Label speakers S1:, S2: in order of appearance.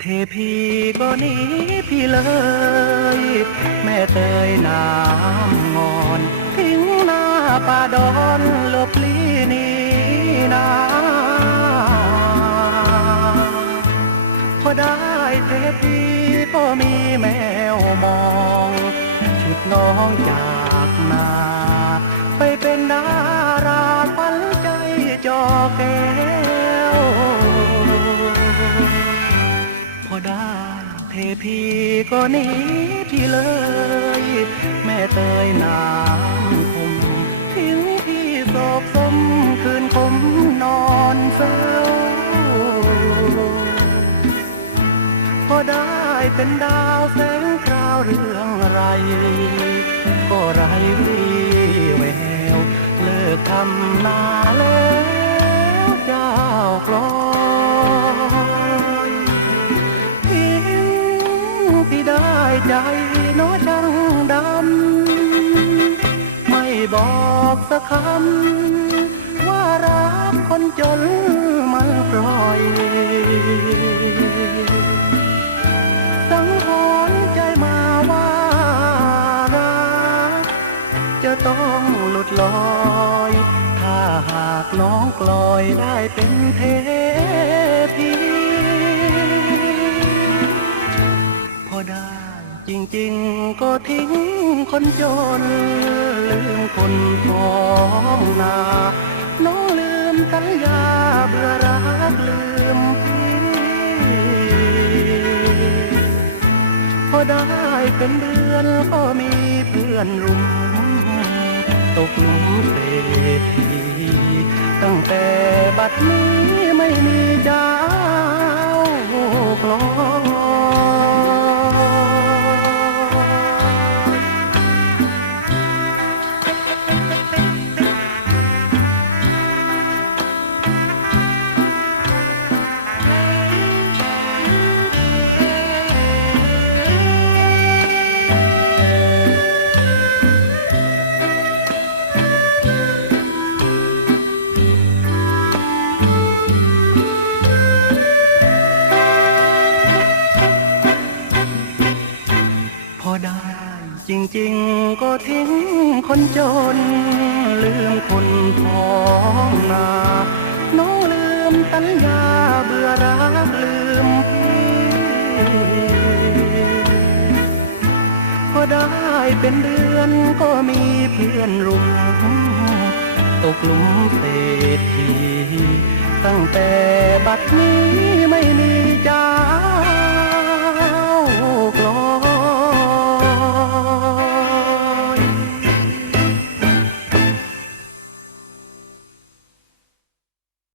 S1: เทพีก็หนีพี่เลย แม่เตยน้ำงอน ทิ้งหน้าป่าดอนหลบลีนีนาพอได้เทพีก็มีแมวมอง ชุดน้องจากนา ไปเป็นดาราขวัญใจจอแก พี่ก็หนีพี่เลย แม่เตยน้ำคมทิ้งพี่โศกสมคืนคมนอนเศร้าพอได้เป็นดาวแสงคราวเรื่องไร ก็ไรรีแววเลิกทำนาแล้วเจ้ากลอ ใจน้อช่างดำ ไม่บอกสักคำ ว่ารักคนจนมันปล่อย สังหรณ์ใจมาว่ารัก จะต้องหลุดลอย ถ้าหากน้องกลอยได้เป็นเท คนจน ลืมคนท้องนา น้องลืมสัญญาเบื่อรักลืมพี่พอได้เป็นเดือนก็มีเพื่อนรุม ตกหลุมเศรษฐีตั้งแต่บัดนี้ไม่มีเจ้ากลอ จริงๆก็ทิ้งคนจน ลืมคนท้องนาน้องลืมสัญญาเบื่อรักลืมพี่พอได้เป็นเดือนก็มีเพื่อนรุมตกหลุมเศรษฐีตั้งแต่บัดนี้ไม่มีจ้า